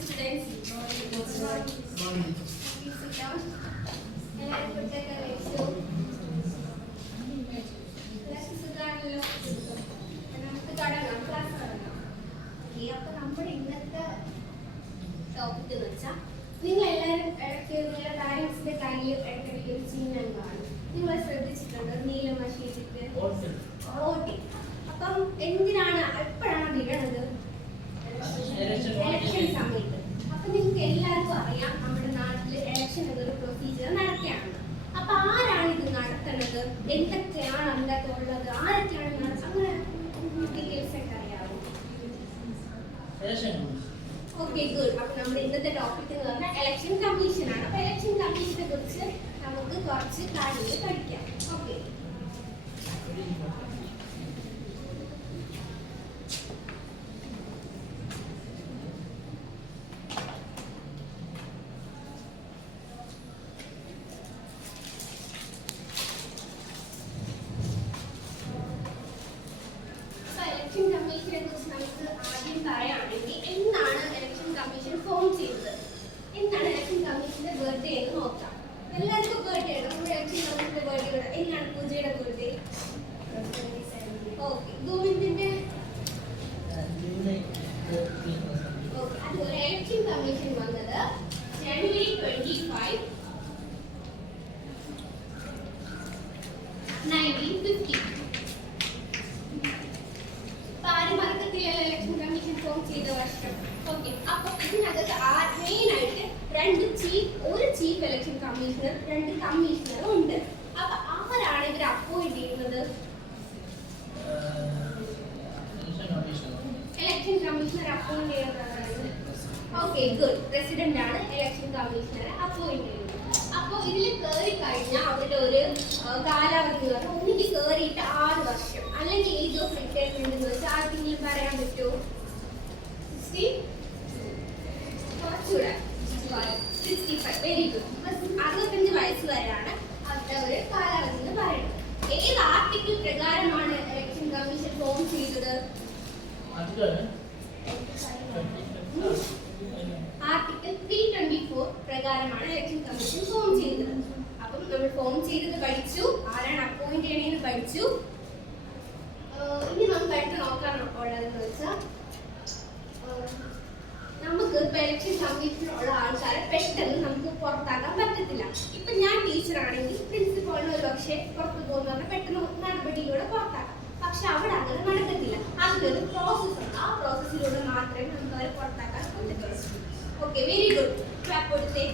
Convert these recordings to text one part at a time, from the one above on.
students. Good morning. Please sit down. എല്ലാവരും ഫുഡൊക്കെ കഴിച്ചു. എല്ലാവർക്കും സുഖമാണല്ലോ. നമുക്ക് തുടങ്ങാം, ക്ലാസ് തുടങ്ങാം. അപ്പോൾ നമ്മുടെ ഇന്നത്തെ ടോപ്പിക് എന്ന് വെച്ചാൽ നിങ്ങൾ എല്ലാവരും ഇടയ്ക്ക് നിങ്ങളുടെ പാരൻസിന്റെ കയ്യിൽ ഇടയ്ക്കിടയ്ക്ക് ഒരു ചിഹ്നം കാണും. നിങ്ങൾ ശ്രദ്ധിച്ചിട്ടുണ്ടോ? നീലമഷിയിട്ട് ഓട്ടി. അപ്പം എന്തിനാണ് എപ്പോഴാണ് വിടണത്? ഇലക്ഷൻ സമയത്ത്. അപ്പൊ നിങ്ങൾക്ക് എല്ലാവർക്കും അറിയാം നമ്മുടെ നാട്ടിൽ ഇലക്ഷൻ എന്നൊരു പ്രൊസീജിയർ നടക്കുകയാണ്. അപ്പൊ ആരാണ് ഇത് നടത്തുന്നത്, എന്തൊക്കെയാണ് അതിനകത്ത് ഉള്ളത്, ആരൊക്കെയാണ് അങ്ങനെ ഡീറ്റെയിൽസ് ഒക്കെ അറിയാമോ? Okay, good. അപ്പൊ നമ്മുടെ ഇന്നത്തെ ടോപ്പിക് എന്ന് പറഞ്ഞാൽ ഇലക്ഷൻ കമ്മീഷൻ ആണ്. അപ്പൊ ഇലക്ഷൻ കമ്മീഷനെ കുറിച്ച് നമുക്ക് കുറച്ച് കാര്യങ്ങൾ പഠിക്കാം. ഓക്കെ, ഒരു ചീഫ് ഇലക്ഷൻ കമ്മീഷണർ, 2 കമ്മീഷണർ ഉണ്ട്. അപ്പൊ ആരാണ് ഇവർ അപ്പോയിന്റ് ചെയ്യുന്നത്? ഇലക്ഷൻ കമ്മീഷണർ അപ്പോയിന്റ് ചെയ്യുന്നതാണ്. Okay, good. പ്രസിഡന്റ് ആണ് ഇലക്ഷൻ കമ്മീഷണറെ അപ്പോയിന്റ് ചെയ്യുന്നത്. അപ്പൊ ഇതിൽ കയറി കഴിഞ്ഞാൽ അവരുടെ ഒരു കാലാവധി എന്ന് പറഞ്ഞാൽ ഒന്നിക്ക് കയറിയിട്ട് 6 വർഷം, അല്ലെങ്കിൽ ഏജ് ഓഫ് റിട്ടയർമെന്റ് എന്ന് വെച്ചാൽ ആർക്കെങ്കിലും പറയാൻ പറ്റുമോ? 60 കുറച്ചുകൂടെ 65. Very good. 65 വയസ്സ് വരെയാണ് അവരുടെ ഒരു കാലാവധി എന്ന് പറയുന്നത്. ഏത് ആർട്ടിക്കിൾ പ്രകാരമാണ് ഇലക്ഷൻ കമ്മീഷൻ ഫോം ചെയ്തത്? ആർട്ടിക്കിൾ 324 പ്രകാരമാണ് ഇലക്ഷൻ കമ്മീഷൻ ഫോം ചെയ്തത്. അപ്പം നമ്മൾ ഫോം ചെയ്തത് പഠിച്ചു, ആരാണ് അപ്പോയിന്റ് ചെയ്യണമെന്ന് പഠിച്ചു. ഇനി നമുക്ക് അടുത്ത് നോക്കാൻ ഉള്ളതെന്ന് വെച്ചാൽ നമുക്ക് ഇപ്പൊ ഇലക്ഷൻ കമ്മീഷനുള്ള ആൾക്കാരെ പെട്ടെന്ന് നമുക്ക് പുറത്താക്കാൻ പറ്റത്തില്ല. ഇപ്പൊ ഞാൻ ടീച്ചറാണെങ്കിൽ പ്രിൻസിപ്പളിന് ഒരു പക്ഷേ പുറത്തു പോകുന്ന പെട്ടെന്ന് നടപടിയിലൂടെ പുറത്താക്കാം. പക്ഷെ അവിടെ അങ്ങനെ നടക്കത്തില്ല. അതിനൊരു പ്രോസസ് ഉണ്ട്. ആ പ്രോസസ്സിലൂടെ മാത്രമേ നമുക്ക് അവരെ പുറത്താക്കാൻ പറ്റത്തുള്ളൂ. Okay, very good. കൊടുത്തേ.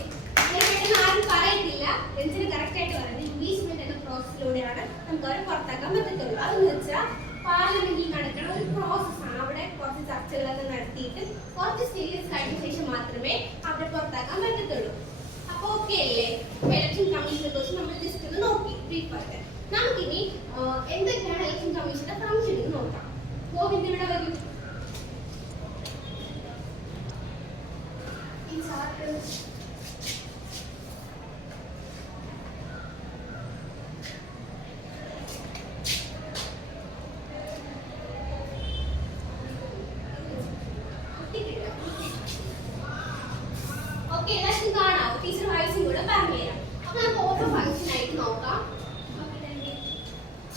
പെട്ടെന്ന് ആരും പറയത്തില്ല, എന്തിന് കറക്റ്റ് ആയിട്ട് പറയുന്നത് ഇംപീച്ച്മെന്റ് എന്ന പ്രോസസ്സിലൂടെയാണ് നമുക്ക് അവരെ പുറത്താക്കാൻ പറ്റത്തുള്ളൂ. അതെന്ന് വെച്ചാൽ പാർലമെന്റിൽ നടക്കുന്ന ഒരു പ്രോസസ്സാണ്. അവിടെ കുറച്ച് ചർച്ചകളൊക്കെ നടത്തിയിട്ട് കുറച്ച് സ്റ്റേജസ് കഴിഞ്ഞ ശേഷം മാത്രമേ അവരെ പുറത്താക്കാൻ പറ്റത്തുള്ളൂ. അപ്പൊ ഓക്കെ അല്ലേ? ഇലക്ഷൻ കമ്മീഷനെ കുറിച്ച് നമ്മൾ ജസ്റ്റ് ഒന്ന് നോക്കി ബ്രീഫായിട്ട്. നമുക്കിനി എന്തൊക്കെയാണ് ഇലക്ഷൻ കമ്മീഷന്റെ ഫംഗ്ഷൻ എന്ന് നോക്കാം. ഗോവിന്ദ് ഇവിടെ വരും. ഈ ചാർട്ട് ടീച്ചർ വൈസും കൂടെ പറഞ്ഞുതരാം. അപ്പൊ നമുക്ക് ഓരോ ഫംഗ്ഷൻ ആയിട്ട് നോക്കാം.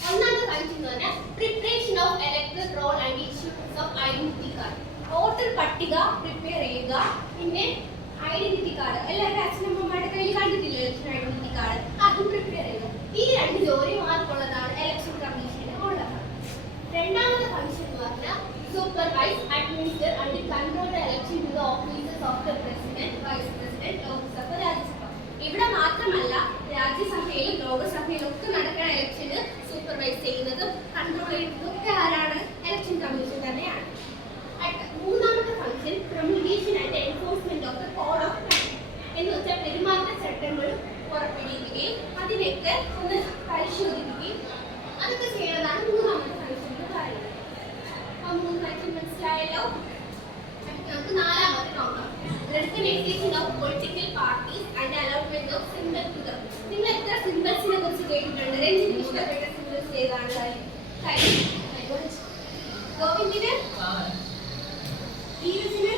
ഒന്നാമത്തെ ഫംഗ്ഷൻ എന്ന് പറഞ്ഞാൽ preparation of electoral role and issues of identity card. Voter പട്ടിക പ്രിപ്പയർ ചെയ്യുക, പിന്നെ ഐഡന്റിറ്റി കാർഡ് എല്ലാവരും അച്ഛനമ്മമാരുടെ കയ്യിൽ കണ്ടിട്ടില്ല ഇലക്ഷൻ ഐഡന്റിറ്റി കാർഡ്, അതും പ്രിപ്പയർ ചെയ്യുക. ഈ 2 ജോലിമാർക്കുള്ളതാണ് ഇലക്ഷൻ കമ്മീഷന് ഉള്ളത്. രണ്ടാമത്തെ ഫംഗ്ഷൻ എന്ന് പറഞ്ഞാൽ supervise, administer and control the election to the offices of the president, vice president, Lok Sabha, Rajya Sabha. ഇവിടെ മാത്രമല്ല, രാജ്യസഭയിലും ലോകസഭയിലും ഒക്കെ നടക്കുന്ന ഇലക്ഷന് സൂപ്പർവൈസ് ചെയ്യുന്നതും കൺട്രോൾ ചെയ്യുന്നതും ഒക്കെ ആരാണ്? ഇലക്ഷൻ കമ്മീഷൻ തന്നെയാണ്. മൂന്നാമത്തെ function പ്രൊമൾഗേഷൻ and enforcement of the code of conduct എന്ന് വെച്ചാൽ പെരുമാറ്റ ചട്ടങ്ങൾ പുറപ്പെടുവിക്കുകയും അതിനൊക്കെ ഒന്ന് പരിശോധിക്കുകയും അതൊക്കെ ചെയ്യുന്നതാണ് മൂന്നാമത്തെ ഫംഗ്ഷൻ എന്ന് പറയുന്നത്. അപ്പൊ 3 ഫംഗ്ഷൻ മനസ്സിലായല്ലോ. നമുക്ക് നാലാമത്തെ നോക്കാം. Recognition of political parties and allotment of symbol to them. നിങ്ങൾ എത്ര സിംബൽസിനെ കുറിച്ച് കേട്ടിട്ടുണ്ട്? രഞ്ജിന് ഇഷ്ടപ്പെട്ട സിംബൽസ് ഏതാണ്? ഗോവിന്ദിന്, ധീരജിന്,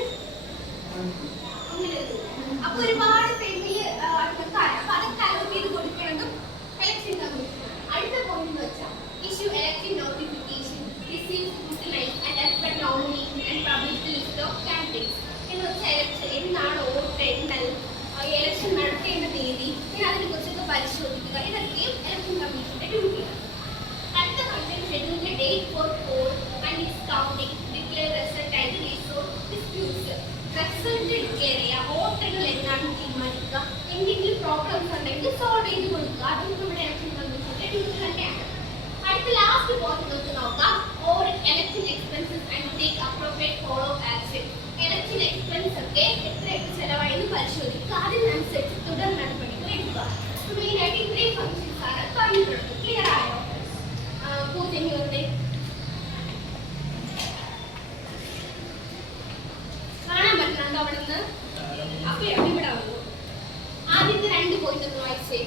അങ്ങനെ അപ്പൊ ഒരുപാട് ഫെമിലി ആൾക്കാർ അപ്പൊ അതൊക്കെ അലോട്ട് ചെയ്ത് കൊടുക്കണം election commission. അടുത്ത പോയിന്റ് എന്ന് വെച്ചാൽ issue election notification, receive scrutinize and elect nominee and publish the list of candidates. എന്ന് വെച്ചാൽ election എന്നാണ് വോട്ട് എണ്ണൽ, election നടത്തേണ്ട തീയതി, പിന്നെ അതിനെ കുറിച്ചൊക്കെ പരിശോധിക്കുക, ഇതൊക്കെയും election commissionന്റെ ഡ്യൂട്ടിയാണ്. അടുത്ത കണ്ടന്റ് ഷെഡ്യൂളിന്റെ date for poll and its counting, declare result and resolve disputes. Result declare ചെയ്യുക, വോട്ടുകൾ എന്നാണെന്ന് തീരുമാനിക്കുക, എന്തെങ്കിലും പ്രോബ്ലംസ് ഉണ്ടെങ്കിൽ സോൾവ് ചെയ്ത് കൊടുക്കുക, അതും നമ്മുടെ ഇലക്ഷൻ കമ്മീഷന്റെ ഡ്യൂട്ടി തന്നെയാണ്. അടുത്ത ലാസ്റ്റ് പോയിന്റ് നമുക്ക് നോക്കാം, audit election expenses and take appropriate follow action. Election expense ഒക്കെ എത്രയൊക്കെ ചെലവായെന്ന് പരിശോധിക്കുക, അതിനനുസരിച്ച് തുടർ നടപടികൾ എടുക്കുക. മെയിൻ ആയിട്ട് ഇത്രയും ഫംഗ്ഷൻസ് ആണ് പറഞ്ഞിട്ടുള്ളത്. ക്ലിയർ ആയോ? പൂജങ്ങളുടെ കാണാൻ പറ്റുന്നുണ്ടോ അവിടെ നിന്ന്? അപ്പൊ ഇവിടെ വന്നു. ആദ്യത്തെ രണ്ട് പോയിന്റ് ഒന്ന് വായിച്ചേ.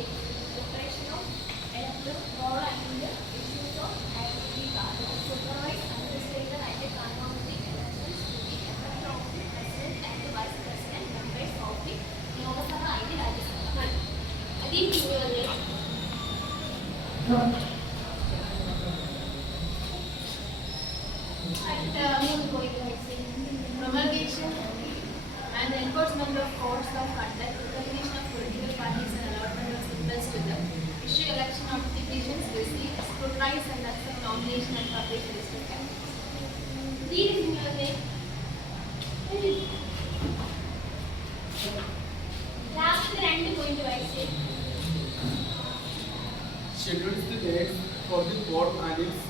Promulgation and enforcement of codes of conduct, recognition of political parties and allotment of symbols to them, issue election notifications, receive, scrutinize and accept nomination and publish list of candidates. Last രണ്ട് point വായിച്ചേ. Schedules the dates for the poll and its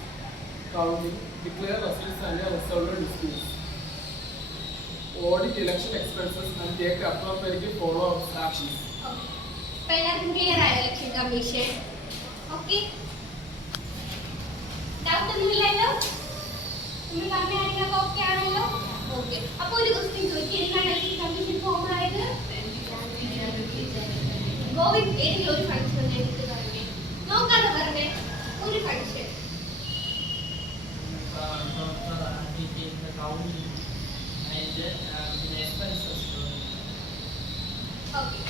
counting, declare results and resolve disputes. Audit election expenses and take appropriate follow-up actions. അപ്പൊ എല്ലാവർക്കും clear ആയ election commission? Okay, doubt ഒന്നുമില്ലല്ലോ? നമ്മൾ പറഞ്ഞാണെങ്കിൽ okay ആണല്ലോ? Okay. അപ്പൊ ഒരു ക്വസ്റ്റ്യൻ ചോദിക്കും, എന്താണ് ഇലക്ഷൻ കമ്മീഷൻ ഫോം ആയത്? ഗോവിന്ദ് ഏതെങ്കിലും ഒരു ഫംഗ്ഷൻ ഒന്ന് എടുത്ത് പറഞ്ഞേ, നോക്കാതെ പറഞ്ഞേ. ഒരു function and the expenses. Okay.